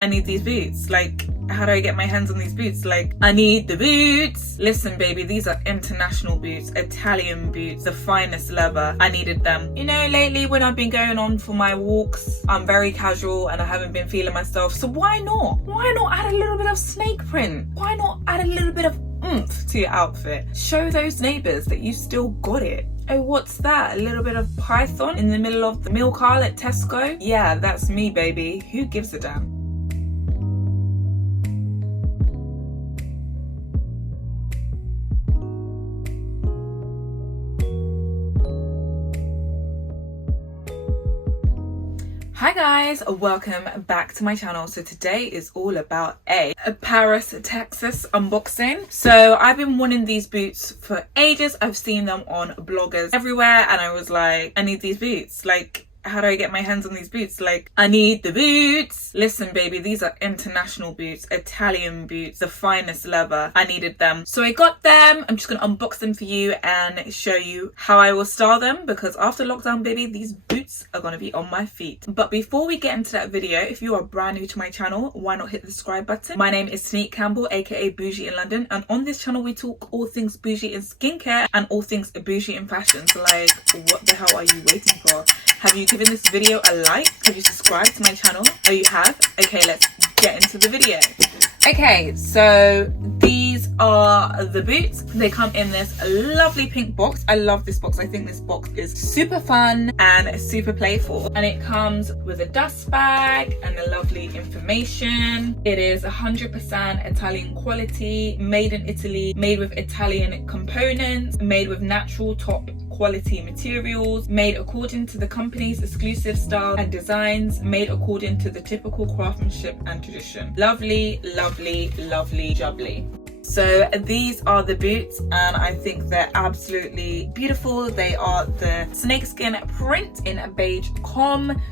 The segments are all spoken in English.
I need these boots. Like, how do I get my hands on these boots? Like, I need the boots. Listen, baby, these are international boots, Italian boots, the finest leather. I needed them. You know, lately when I've been going on for my walks, I'm very casual and I haven't been feeling myself. So why not? Why not add a little bit of snake print? Why not add a little bit of oomph to your outfit? Show those neighbors that you still got it. Oh, what's that? A little bit of python in the middle of the milk aisle at Tesco? Yeah, that's me, baby. Who gives a damn? Hi guys, welcome back to my channel. So today is all about a Paris, Texas unboxing. So I've been wanting these boots for ages. I've seen them on bloggers everywhere and I was like, I need these boots. Like, how do I get my hands on these boots? Like, I need the boots. Listen, baby, these are international boots, Italian boots, the finest leather. I needed them. So I got them. I'm just going to unbox them for you and show you how I will style them, because after lockdown, baby, these boots are going to be on my feet. But before we get into that video, if you are brand new to my channel, why not hit the subscribe button? My name is Sneak Campbell, aka Bougie in London. And on this channel, we talk all things bougie in skincare and all things bougie in fashion. So like, what the hell are you waiting for? Have you given this video a like? Have you subscribed to my channel? Oh, you have? Okay, let's get into the video. Okay, so these are the boots. They come in this lovely pink box. I love this box. I think this box is super fun and super playful. And it comes with a dust bag and a lovely information. It is 100% Italian quality, made in Italy, made with Italian components, made with natural top quality materials, made according to the company's exclusive style and designs, made according to the typical craftsmanship and tradition. Lovely, lovely, lovely, jubbly. So these are the boots and I think they're absolutely beautiful. They are the snakeskin print in beige calm.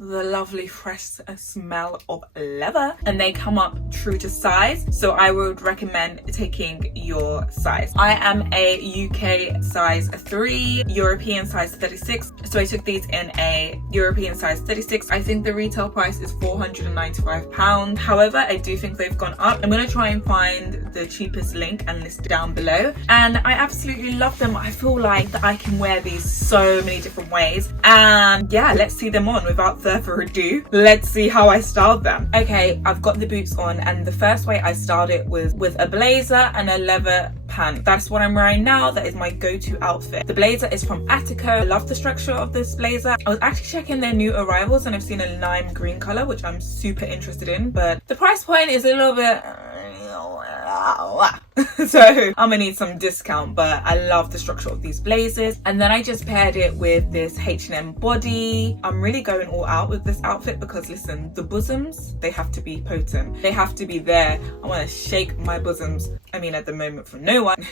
The lovely fresh smell of leather, and they come up true to size, so I would recommend taking your size. I am a UK size 3, European size 36, so I took these in a European size 36. I think the retail price is £495. However, I do think they've gone up. I'm going to try and find the cheapest link and list it down below, and I absolutely love them. I feel like that I can wear these so many different ways, and yeah, let's see them on. Without further ado, let's see how I styled them. Okay, I've got the boots on, and the first way I styled it was with a blazer and a leather pant. That's what I'm wearing now. That is my go-to outfit. The blazer is from Attico. I love the structure of this blazer. I was actually checking their new arrivals and I've seen a lime green color, which I'm super interested in, but the price point is a little bit so I'm gonna need some discount, but I love the structure of these blazers. And then I just paired it with this H&M body. I'm really going all out with this outfit because listen, the bosoms, they have to be potent. They have to be there. I want to shake my bosoms. I mean, at the moment for no one.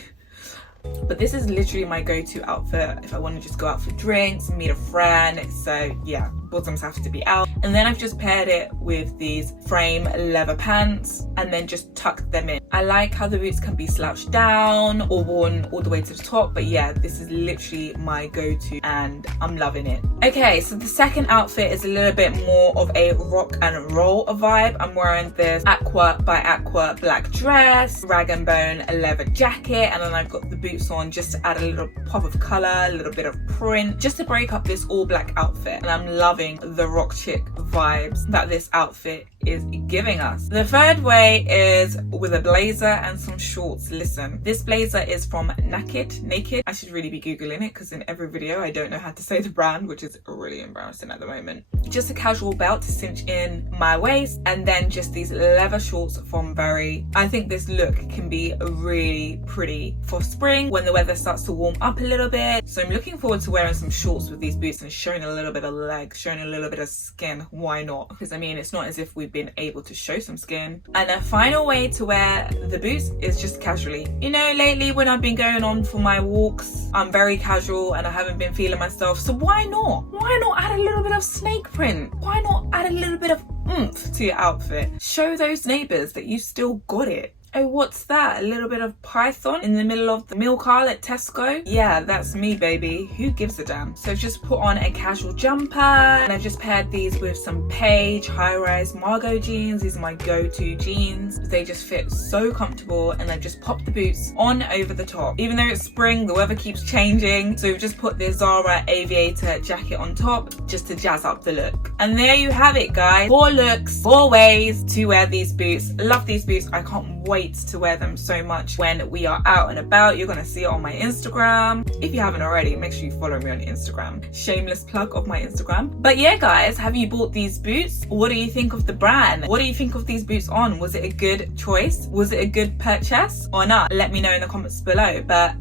But this is literally my go-to outfit if I want to just go out for drinks, meet a friend. So yeah, bottoms have to be out. And then I've just paired it with these frame leather pants and then just tucked them in. I like how the boots can be slouched down or worn all the way to the top, but yeah, this is literally my go-to and I'm loving it. Okay, so the second outfit is a little bit more of a rock and roll vibe. I'm wearing this Aqua by Aqua black dress, rag and bone leather jacket, and then I've got the boots on just to add a little pop of color, a little bit of print, just to break up this all black outfit. And I'm loving the rock chick vibes that this outfit is giving us. The third way is with a blazer and some shorts. Listen, this blazer is from Naked. I should really be googling it because in every video I don't know how to say the brand, which is really embarrassing at the moment. Just a casual belt to cinch in my waist, and then just these leather shorts from Very. I think this look can be really pretty for spring when the weather starts to warm up a little bit. So I'm looking forward to wearing some shorts with these boots and showing a little bit of leg, showing a little bit of skin. Why not? Because I mean, it's not as if we've been able to show some skin. And a final way to wear the boots is just casually. You know, lately when I've been going on for my walks, I'm very casual and I haven't been feeling myself. So why not? Why not add a little bit of snake print? Why not add a little bit of oomph to your outfit? Show those neighbors that you still got it. Oh, what's that? A little bit of python in the middle of the milk aisle at Tesco? Yeah, that's me, baby. Who gives a damn? So I've just put on a casual jumper, and I've just paired these with some Paige high-rise Margot jeans. These are my go-to jeans. They just fit so comfortable, and I've just popped the boots on over the top. Even though it's spring, the weather keeps changing, so we've just put this Zara aviator jacket on top just to jazz up the look. And there you have it, guys. 4 looks, 4 ways to wear these boots. Love these boots. I can't wait to wear them so much when we are out and about. You're gonna see it on my Instagram. If you haven't already, make sure you follow me on Instagram. Shameless plug of my Instagram. But yeah, guys, have you bought these boots? What do you think of the brand? What do you think of these boots on? Was it a good choice? Was it a good purchase or not? Let me know in the comments below. But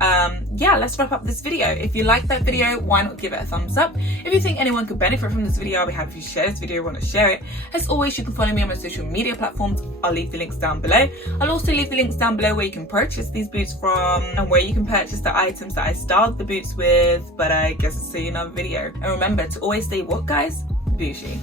yeah, let's wrap up this video. If you liked that video, why not give it a thumbs up? If you think anyone could benefit from this video, I'll be happy if you share this video, want to share it. As always, you can follow me on my social media platforms. I'll leave the links down below. I'll also leave the links down below where you can purchase these boots from and where you can purchase the items that I styled the boots with. But I guess I'll see you in another video. And remember to always stay what, guys? Bougie.